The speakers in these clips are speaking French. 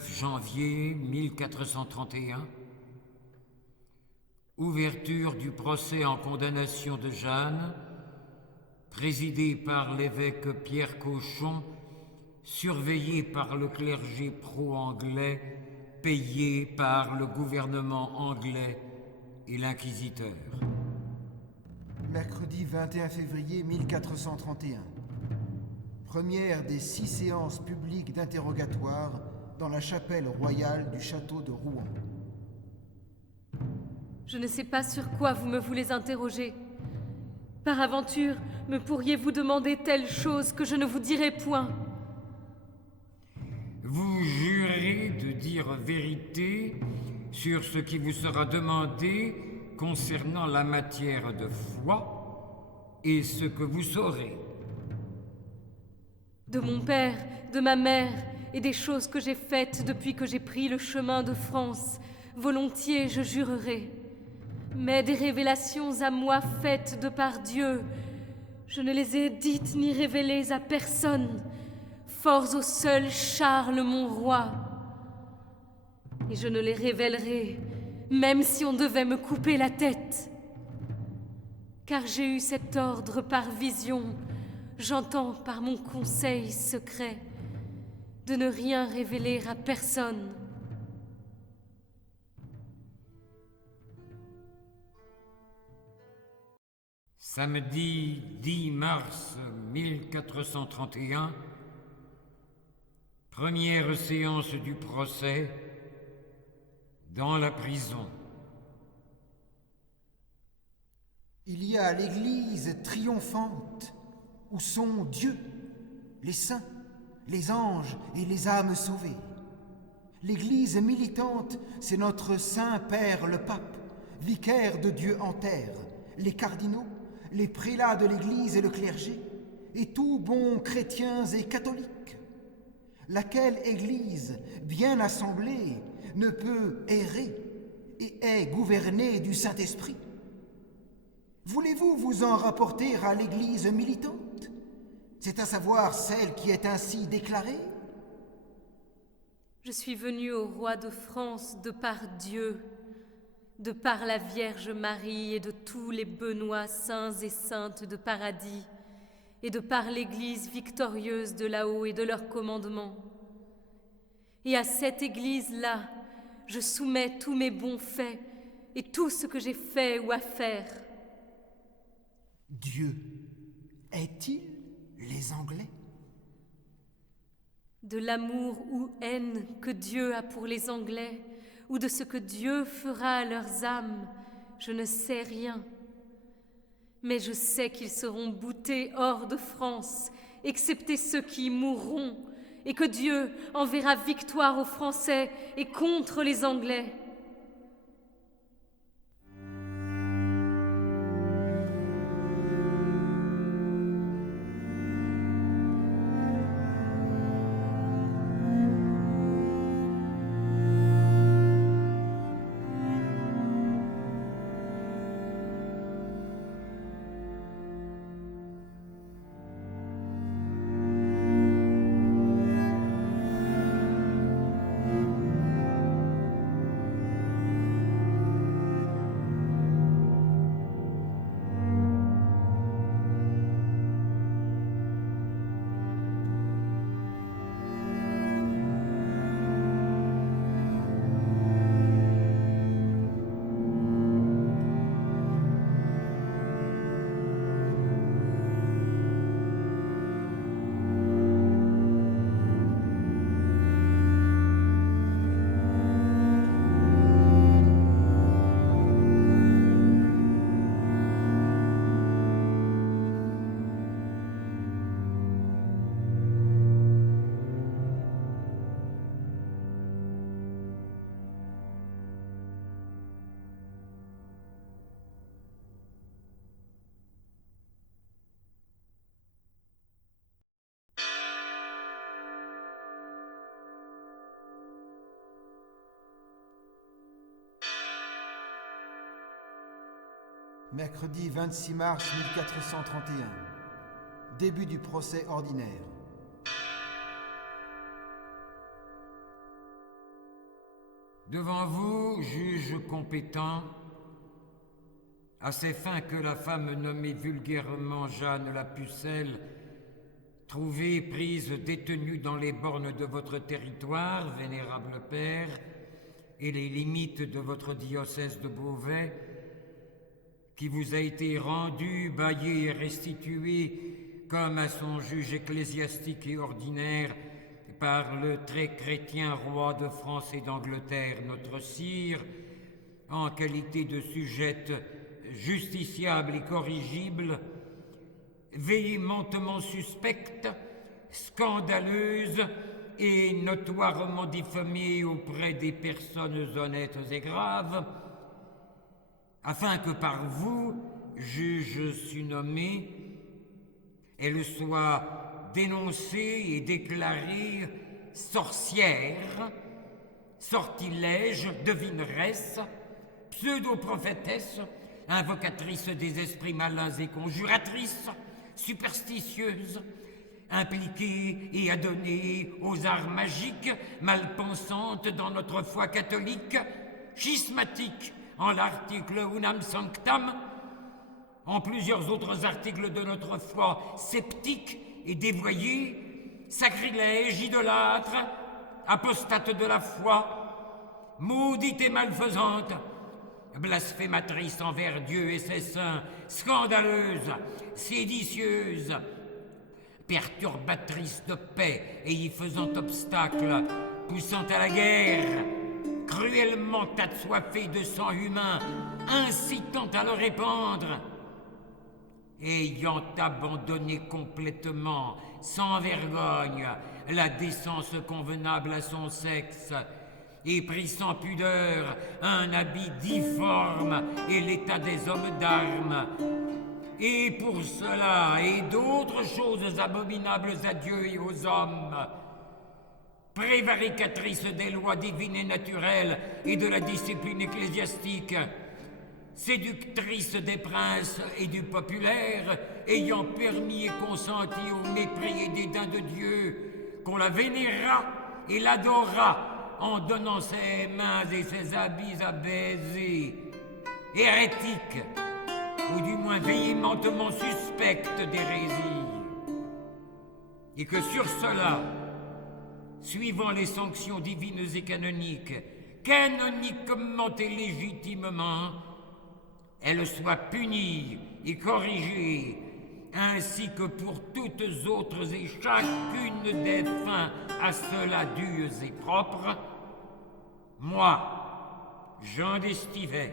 9 janvier 1431. Ouverture du procès en condamnation de Jeanne, présidé par l'évêque Pierre Cochon, surveillé par le clergé pro-anglais, payé par le gouvernement anglais et l'inquisiteur. Mercredi 21 février 1431. Première des 6 séances publiques d'interrogatoire dans la chapelle royale du château de Rouen. Je ne sais pas sur quoi vous me voulez interroger. Par aventure, me pourriez-vous demander telle chose que je ne vous dirai point? Vous jurez de dire vérité sur ce qui vous sera demandé concernant la matière de foi et ce que vous saurez. De mon père, de ma mère et des choses que j'ai faites depuis que j'ai pris le chemin de France, volontiers je jurerai. Mais des révélations à moi faites de par Dieu, je ne les ai dites ni révélées à personne, forts au seul Charles mon roi. Et je ne les révélerai, même si on devait me couper la tête. Car j'ai eu cet ordre par vision, j'entends par mon conseil secret, de ne rien révéler à personne. Samedi 10 mars 1431, première séance du procès dans la prison. Il y a l'église triomphante où sont Dieu, les saints, les anges et les âmes sauvées. L'église militante, c'est notre Saint-Père le Pape, vicaire de Dieu en terre, les cardinaux, les prélats de l'Église et le clergé, et tous bons chrétiens et catholiques. Laquelle Église, bien assemblée, ne peut errer et est gouvernée du Saint-Esprit. Voulez-vous vous en rapporter à l'Église militante? C'est à savoir celle qui est ainsi déclarée? Je suis venu au roi de France de par Dieu, de par la Vierge Marie et de tous les Benoît saints et saintes de paradis, et de par l'Église victorieuse de là-haut et de leurs commandements. Et à cette Église-là, je soumets tous mes bons faits et tout ce que j'ai fait ou à faire. Dieu est-il les Anglais? De l'amour ou haine que Dieu a pour les Anglais, ou de ce que Dieu fera à leurs âmes, je ne sais rien. Mais je sais qu'ils seront boutés hors de France, excepté ceux qui y mourront, et que Dieu enverra victoire aux Français et contre les Anglais. Mercredi 26 mars 1431. Début du procès ordinaire. Devant vous, juge compétent, à ces fins que la femme nommée vulgairement Jeanne la Pucelle, trouvée prise détenue dans les bornes de votre territoire, vénérable père, et les limites de votre diocèse de Beauvais, qui vous a été rendu, baillé et restitué comme à son juge ecclésiastique et ordinaire par le très chrétien roi de France et d'Angleterre, notre sire, en qualité de sujette justiciable et corrigible, véhémentement suspecte, scandaleuse et notoirement diffamée auprès des personnes honnêtes et graves, afin que par vous, juge surnommé, elle soit dénoncée et déclarée sorcière, sortilège, devineresse, pseudo-prophétesse, invocatrice des esprits malins et conjuratrice, superstitieuse, impliquée et adonnée aux arts magiques, malpensante dans notre foi catholique, schismatique en l'article Unam Sanctam, en plusieurs autres articles de notre foi sceptique et dévoyée, sacrilège, idolâtre, apostate de la foi, maudite et malfaisante, blasphématrice envers Dieu et ses saints, scandaleuse, séditieuse, perturbatrice de paix et y faisant obstacle, poussant à la guerre, cruellement assoiffée de sang humain, incitant à le répandre, ayant abandonné complètement, sans vergogne, la décence convenable à son sexe, et pris sans pudeur un habit difforme et l'état des hommes d'armes. Et pour cela et d'autres choses abominables à Dieu et aux hommes, prévaricatrice des lois divines et naturelles et de la discipline ecclésiastique, séductrice des princes et du populaire, ayant permis et consenti au mépris et dédain de Dieu, qu'on la vénérât et l'adorât en donnant ses mains et ses habits à baiser, hérétique, ou du moins véhémentement suspecte d'hérésie, et que sur cela, suivant les sanctions divines et canoniques, canoniquement et légitimement, elle soit punie et corrigée, ainsi que pour toutes autres et chacune des fins à cela dues et propres, moi, Jean d'Estivet,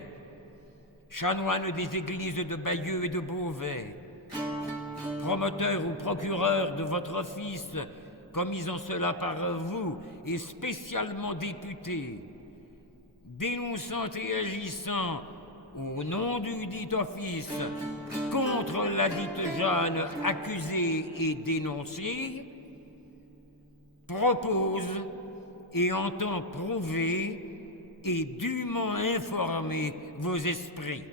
chanoine des églises de Bayeux et de Beauvais, promoteur ou procureur de votre office, commis en cela par vous et spécialement député, dénonçant et agissant au nom du dit office contre la dite Jeanne accusée et dénoncée, propose et entend prouver et dûment informer vos esprits.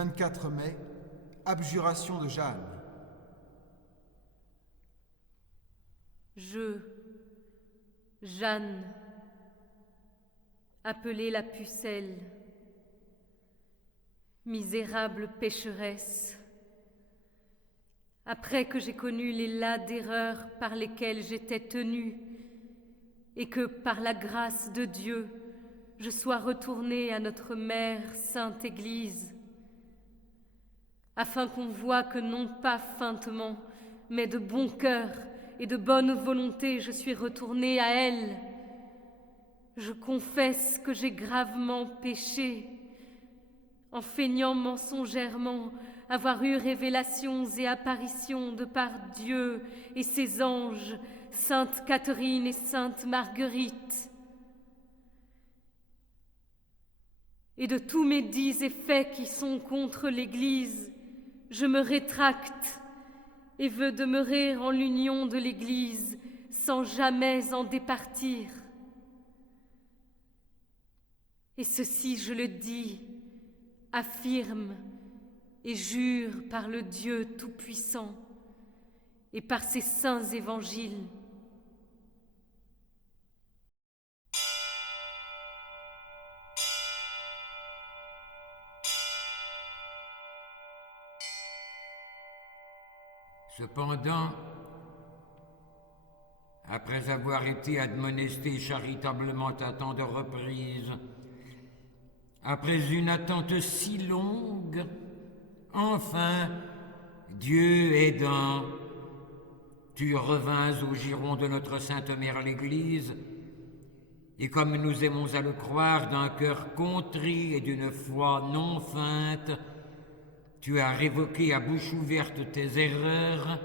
24 mai, abjuration de Jeanne. Je, Jeanne, appelée la pucelle, misérable pécheresse, après que j'ai connu les lacs d'erreurs par lesquels j'étais tenue, et que par la grâce de Dieu, je sois retournée à notre mère Sainte Église, afin qu'on voie que non pas feintement, mais de bon cœur et de bonne volonté, je suis retournée à elle. Je confesse que j'ai gravement péché, en feignant mensongèrement avoir eu révélations et apparitions de par Dieu et ses anges, Sainte Catherine et Sainte Marguerite. Et de tous mes dits et faits qui sont contre l'Église, je me rétracte et veux demeurer en l'union de l'Église sans jamais en départir. Et ceci, je le dis, affirme et jure par le Dieu Tout-Puissant et par ses saints évangiles. Cependant, après avoir été admonesté charitablement à tant de reprises, après une attente si longue, enfin, Dieu aidant, tu revins au giron de notre Sainte Mère l'Église, et comme nous aimons à le croire, d'un cœur contrit et d'une foi non feinte, tu as révoqué à bouche ouverte tes erreurs,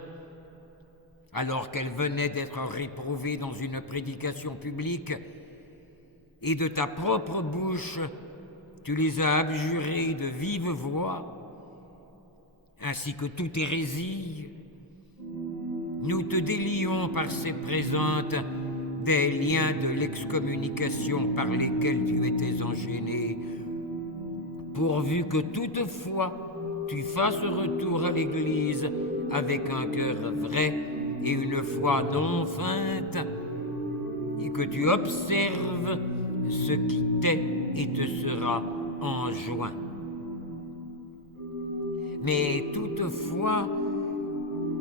alors qu'elles venaient d'être réprouvées dans une prédication publique, et de ta propre bouche, tu les as abjurées de vive voix, ainsi que toute hérésie. Nous te délions par ces présentes des liens de l'excommunication par lesquels tu étais enchaîné, pourvu que toutefois tu fasses retour à l'Église avec un cœur vrai et une foi non feinte, et que tu observes ce qui t'est et te sera enjoint. Mais toutefois,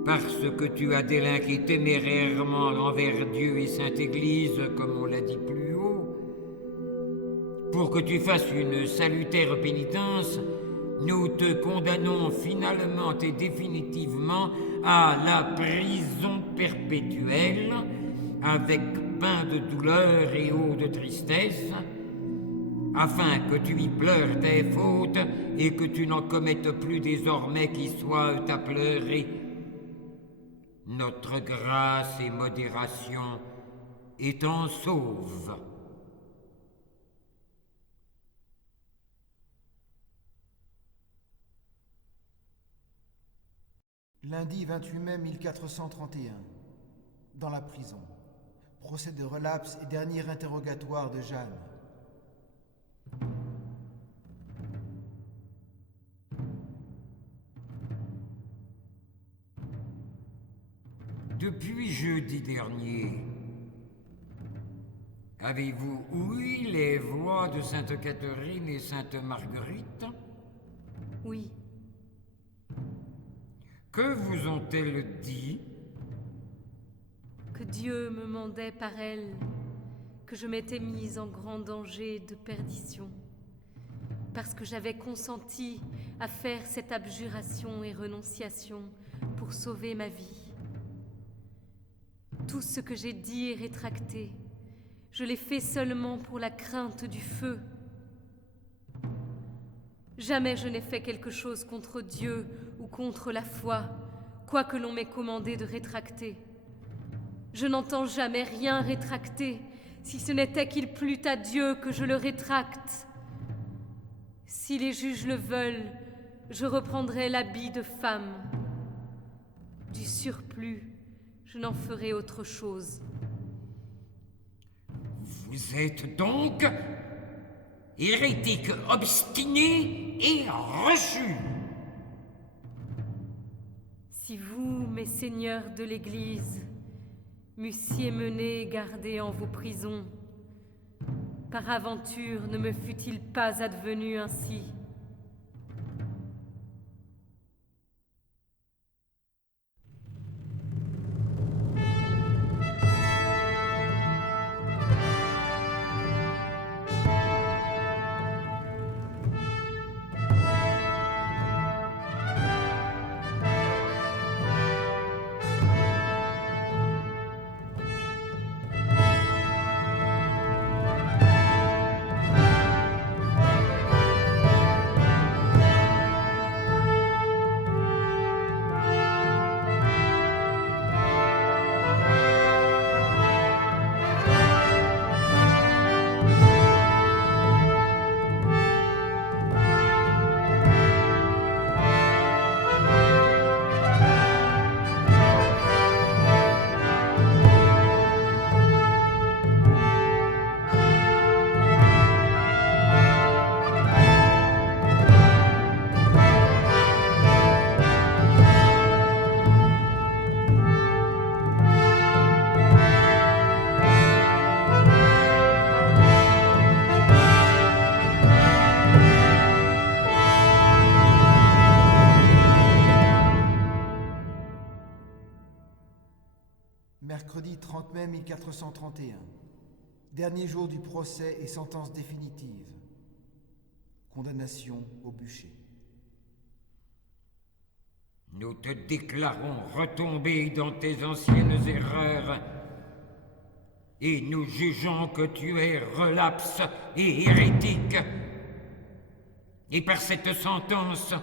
parce que tu as délinqué témérairement envers Dieu et Sainte Église, comme on l'a dit plus haut, pour que tu fasses une salutaire pénitence, nous te condamnons finalement et définitivement à la prison perpétuelle, avec pain de douleur et eau de tristesse, afin que tu y pleures tes fautes et que tu n'en commettes plus désormais qui soient à pleurer. Notre grâce et modération étant sauve. Lundi 28 mai 1431, dans la prison. Procès de relapse et dernier interrogatoire de Jeanne. Depuis jeudi dernier, avez-vous ouï les voix de Sainte Catherine et Sainte Marguerite? Oui. Que vous ont-elles dit? Que Dieu me mandait par elles, que je m'étais mise en grand danger de perdition, parce que j'avais consenti à faire cette abjuration et renonciation pour sauver ma vie. Tout ce que j'ai dit et rétracté, je l'ai fait seulement pour la crainte du feu. Jamais je n'ai fait quelque chose contre Dieu ou contre la foi, quoi que l'on m'ait commandé de rétracter. Je n'entends jamais rien rétracter, si ce n'était qu'il plût à Dieu que je le rétracte. Si les juges le veulent, je reprendrai l'habit de femme. Du surplus, je n'en ferai autre chose. Vous êtes donc hérétique obstiné et reçu. Si vous, mes seigneurs de l'Église, m'eussiez mené et gardé en vos prisons, par aventure ne me fût-il pas advenu ainsi? Mercredi 30 mai 1431. Dernier jour du procès et sentence définitive. Condamnation au bûcher. Nous te déclarons retombé dans tes anciennes erreurs et nous jugeons que tu es relapse et hérétique. Et par cette sentence,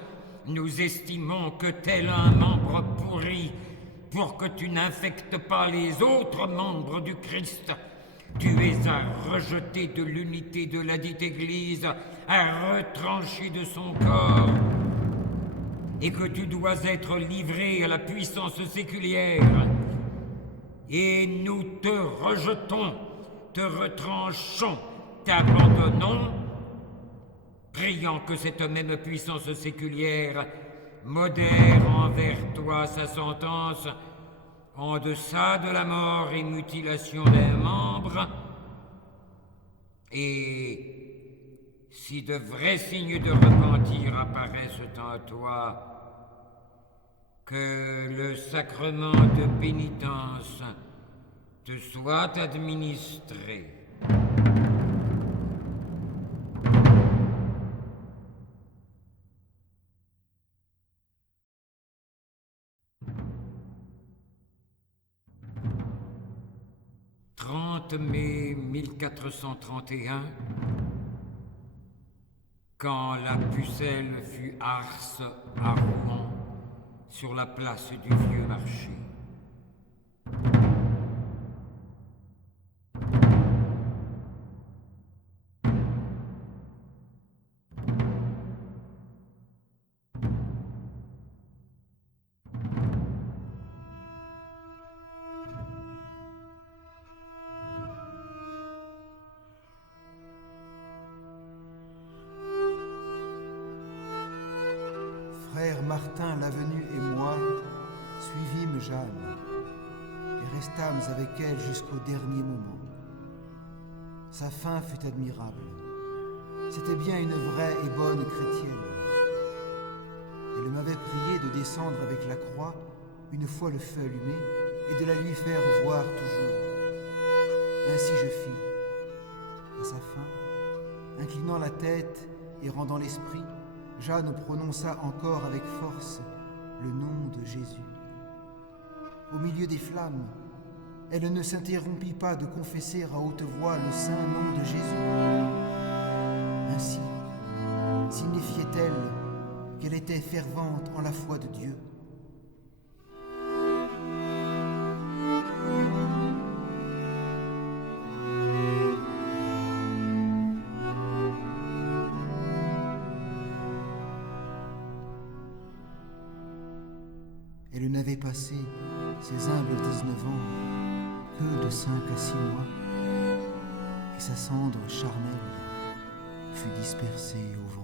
nous estimons que tel un membre pourri, pour que tu n'infectes pas les autres membres du Christ, tu es à rejeter de l'unité de la dite Église, à retrancher de son corps, et que tu dois être livré à la puissance séculière. Et nous te rejetons, te retranchons, t'abandonnons, priant que cette même puissance séculière modère envers toi sa sentence en deçà de la mort et mutilation d'un membre, et si de vrais signes de repentir apparaissent en toi, que le sacrement de pénitence te soit administré. « 30 mai 1431, quand la pucelle fut arse à Rouen, sur la place du Vieux Marché. Frère Martin Lavenu et moi suivîmes Jeanne et restâmes avec elle jusqu'au dernier moment. Sa fin fut admirable. C'était bien une vraie et bonne chrétienne. Elle m'avait prié de descendre avec la croix une fois le feu allumé et de la lui faire voir toujours. Ainsi je fis. À sa fin, inclinant la tête et rendant l'esprit, Jeanne prononça encore avec force le nom de Jésus. Au milieu des flammes, elle ne s'interrompit pas de confesser à haute voix le saint nom de Jésus. Ainsi signifiait-elle qu'elle était fervente en la foi de Dieu. Elle n'avait passé ses humbles 19 ans que de 5 à 6 mois, et sa cendre charnelle fut dispersée au vent.